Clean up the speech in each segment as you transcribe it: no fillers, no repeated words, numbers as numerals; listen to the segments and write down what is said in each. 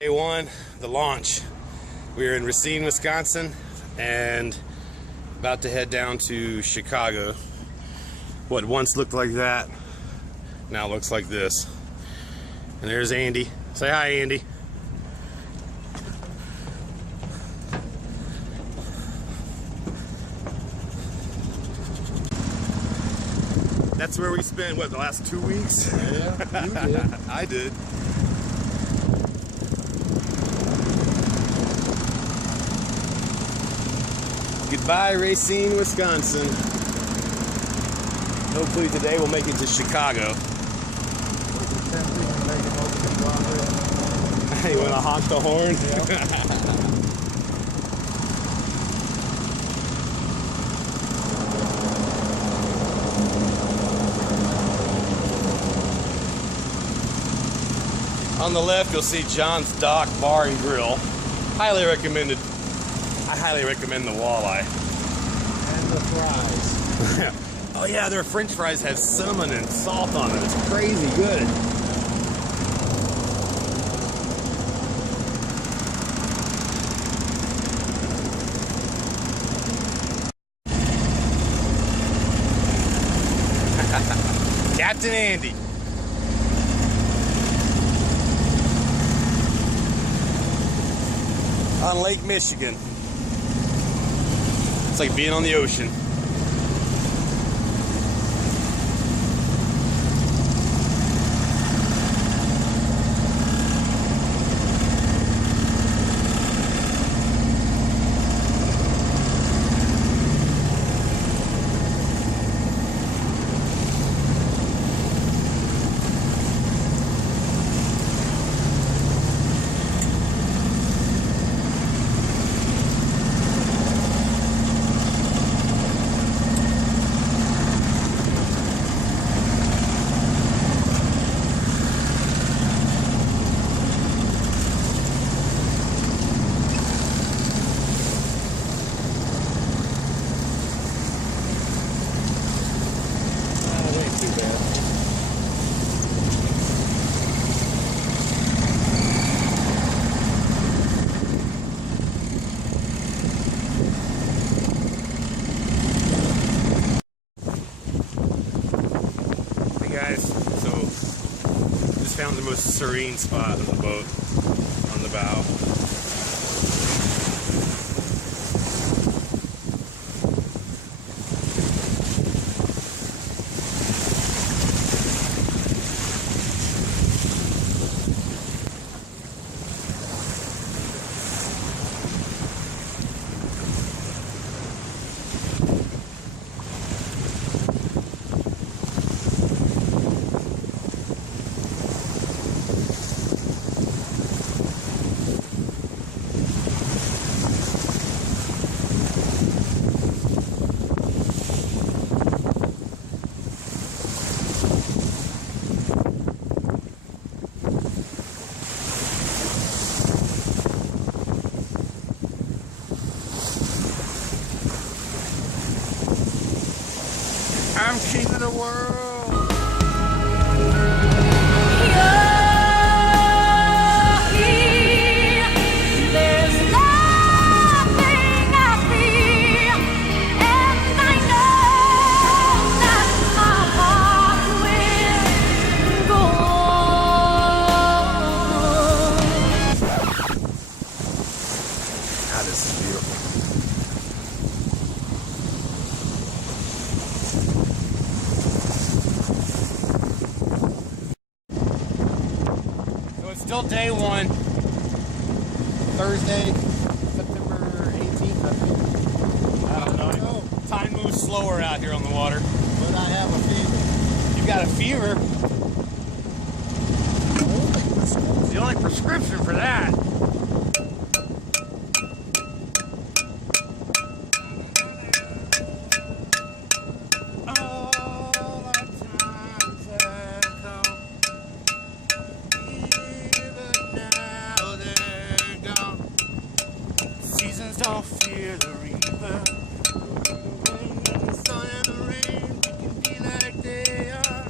Day one, the launch. We are in Racine, Wisconsin, and about to head down to Chicago. What once looked like that, now looks like this. And there's Andy. Say hi, Andy. That's where we spent, what, the last 2 weeks? Yeah, you did. I did. Goodbye, Racine, Wisconsin. Hopefully today we'll make it to Chicago. You want to honk the horn? Yeah. On the left, you'll see John's Dock Bar and Grill. Highly recommended. I highly recommend the walleye. And the fries. Oh yeah, their French fries have cinnamon and salt on them. It's crazy good. Captain Andy. On Lake Michigan. It's like being on the ocean. Guys, so just found the most serene spot of the boat on the bow. I'm king of the world. This is beautiful. So it's still day one, Thursday, September 18th, I think. I don't know. Time moves slower out here on the water. But I have a fever. You got a fever? It's the only prescription for that. Don't fear the reaper. The sun and the rain, we can be like they are.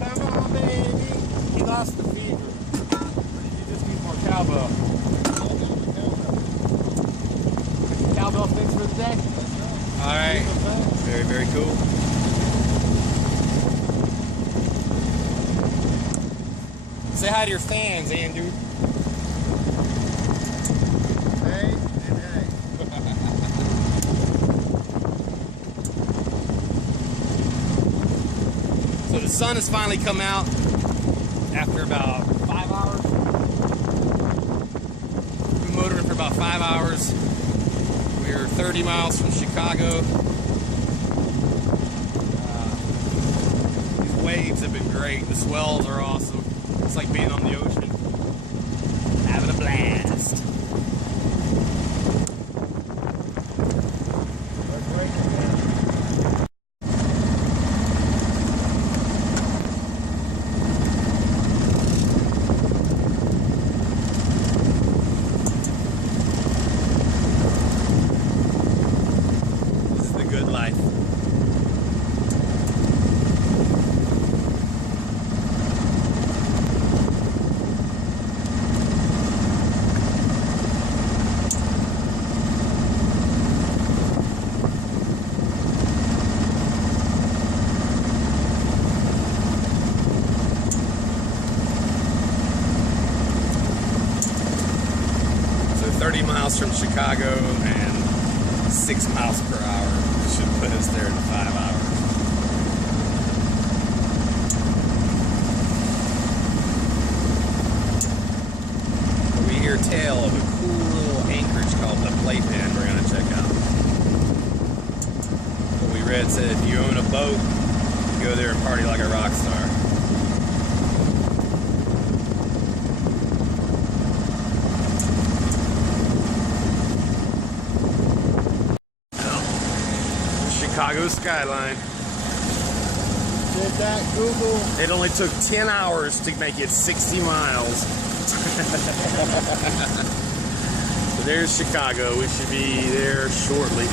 Come on, baby. He lost the fever. But did you just need more cowbell. Cowbell fix for the day? All right. Very, very cool. Say hi to your fans, Andrew. Hey and hey. So the sun has finally come out after about 5 hours. We've been motoring for about 5 hours. We're 30 miles from Chicago. These waves have been great. The swells are awesome. It's like being on the ocean. Having a blast. This is the good life. So 30 miles from Chicago and 6 miles per hour should put us there in 5 hours. We hear tale of a cool little anchorage called the Playpen we're going to check out. What we read said if you own a boat, you go there and party like a rock star. Chicago skyline. Did that Google? It only took 10 hours to make it 60 miles. So there's Chicago. We should be there shortly.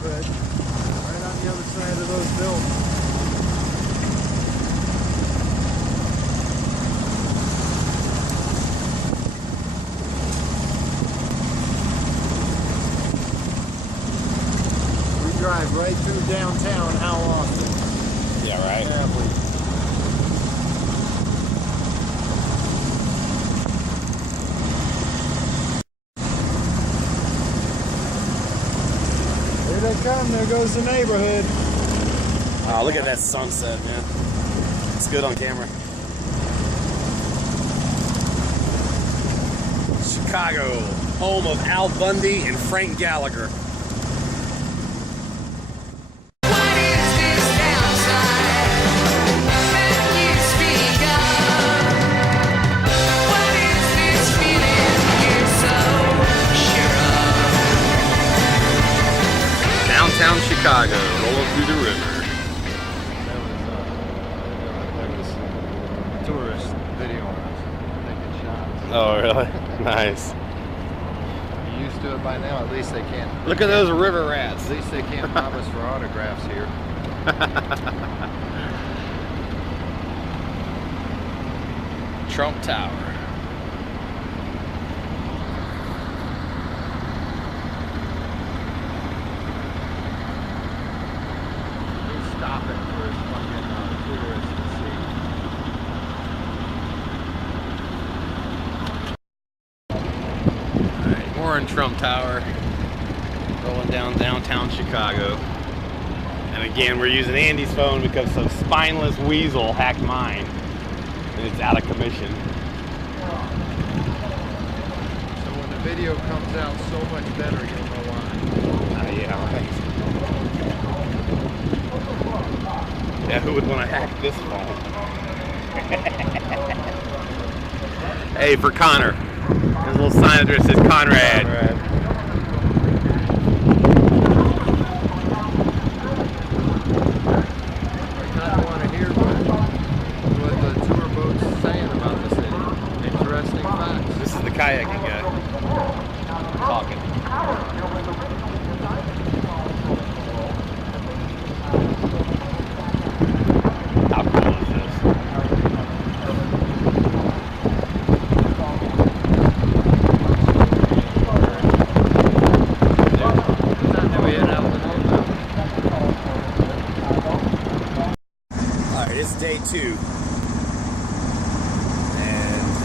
Good. Right on the other side of those buildings. We drive right through downtown. How often? Yeah, right. Have we? Here they come. There goes the neighborhood. Oh, look at that sunset, man. It's good on camera. Chicago, home of Al Bundy and Frank Gallagher. What is this downside that you speak of? What is this feeling you're so sure of? Downtown Chicago, rolling through the river. There was tourist video on us taking shots. Oh, really? Nice. You used to it by now. At least they can't. Look at those river rats. At least they can't mob us for autographs here. Trump Tower. He's stopping for his fucking tourists to see. Alright, we're in Trump Tower. Rolling down downtown Chicago. And again, we're using Andy's phone because some spineless weasel hacked mine. And it's out of commission. So when the video comes out so much better, you'll know why. Yeah, right. Yeah, who would want to hack this phone? Hey, for Connor. His little sign address says Conrad. I kind of want to hear what the tour boat's saying about the city. Interesting facts. This is the kayaking guy. Talking. How cool is this?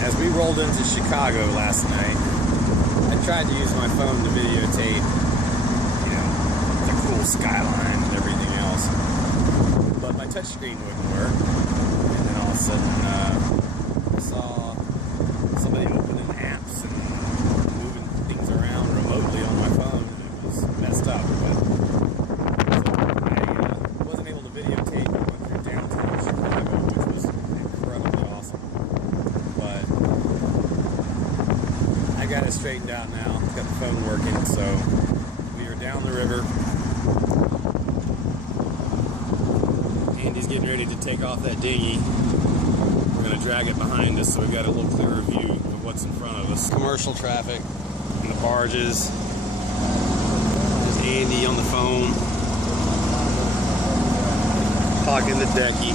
As we rolled into Chicago last night, I tried to use my phone to videotape, the cool skyline and everything else, but my touchscreen wouldn't work. And then all of a sudden, I saw somebody opening apps and moving things around remotely on my phone. It was messed up, but I wasn't able to videotape. I went through downtown Chicago, which was incredibly awesome. But I got it straightened out now. Got the phone working, so we are down the river. Andy's getting ready to take off that dinghy. We're going to drag it behind us so we've got a little clearer view of what's in front of us. Commercial traffic and the barges. There's Andy on the phone talking to Decky.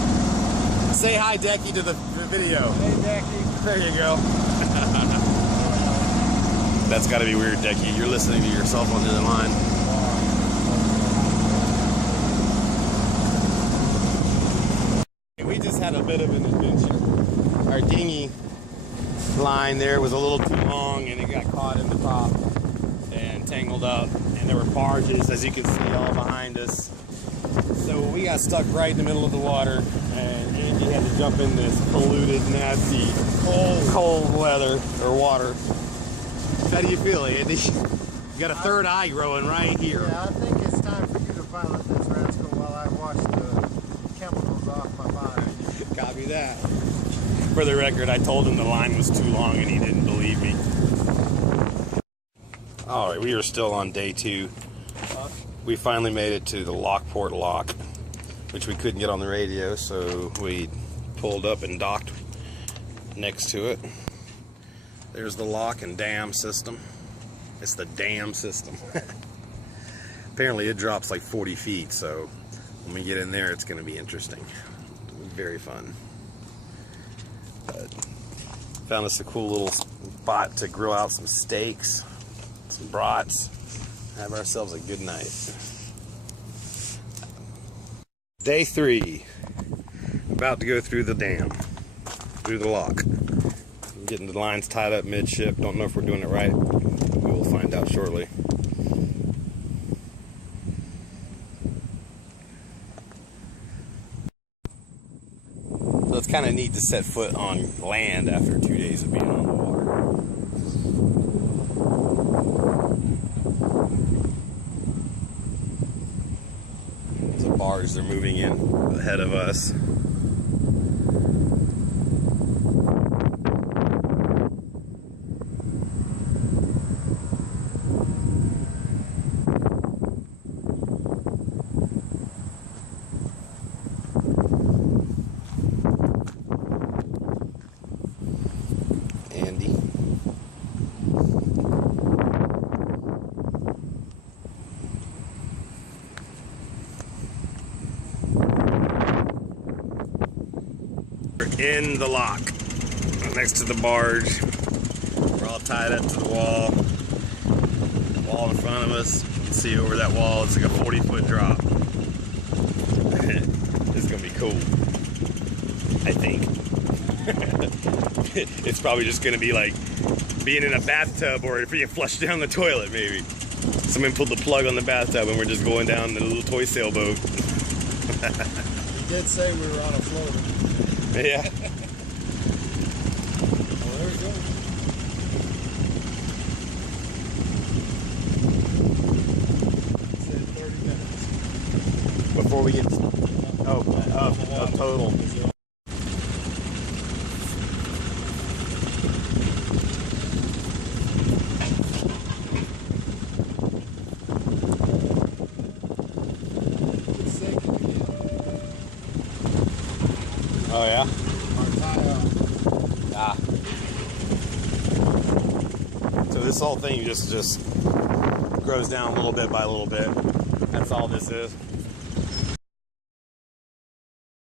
Say hi, Decky, to the video. Hey, Decky. There you go. That's got to be weird, Decky. You're listening to yourself on the other line. We just had a bit of an adventure. Our dinghy line there was a little too long and it got caught in the prop and tangled up. And there were barges, as you can see, all behind us. So we got stuck right in the middle of the water, and Andy had to jump in this polluted, nasty, cold weather or water. How do you feel, Andy? You got a third eye growing right here. Yeah, I think it's time for you to pilot this rascal while I wash the chemicals off my body. Copy that. For the record, I told him the line was too long and he didn't believe me. Alright, we are still on day 2. We finally made it to the Lockport Lock, which we couldn't get on the radio, so we pulled up and docked next to it. There's the lock and dam system. It's the dam system. Apparently it drops like 40 feet, so when we get in there it's going to be interesting. Very fun. But found us a cool little spot to grill out some steaks, some brats, have ourselves a good night. Day 3. About to go through the dam, through the lock. Getting the lines tied up midship. Don't know if we're doing it right. We will find out shortly. So it's kind of neat to set foot on land after 2 days of being on the water. There's a barge, they're moving in ahead of us. Andy. We're in the lock, next to the barge. We're all tied up to the wall. Wall in front of us. You can see over that wall, it's like a 40-foot drop. This is gonna be cool, I think. It's probably just gonna be like being in a bathtub or being flushed down the toilet, maybe. Someone pulled the plug on the bathtub and we're just going down the little toy sailboat. He did say we were on a floater. Yeah. Well, there we go. Said 30 minutes. Before we get of total. Oh yeah? Ah. So this whole thing just grows down a little bit by little bit. That's all this is.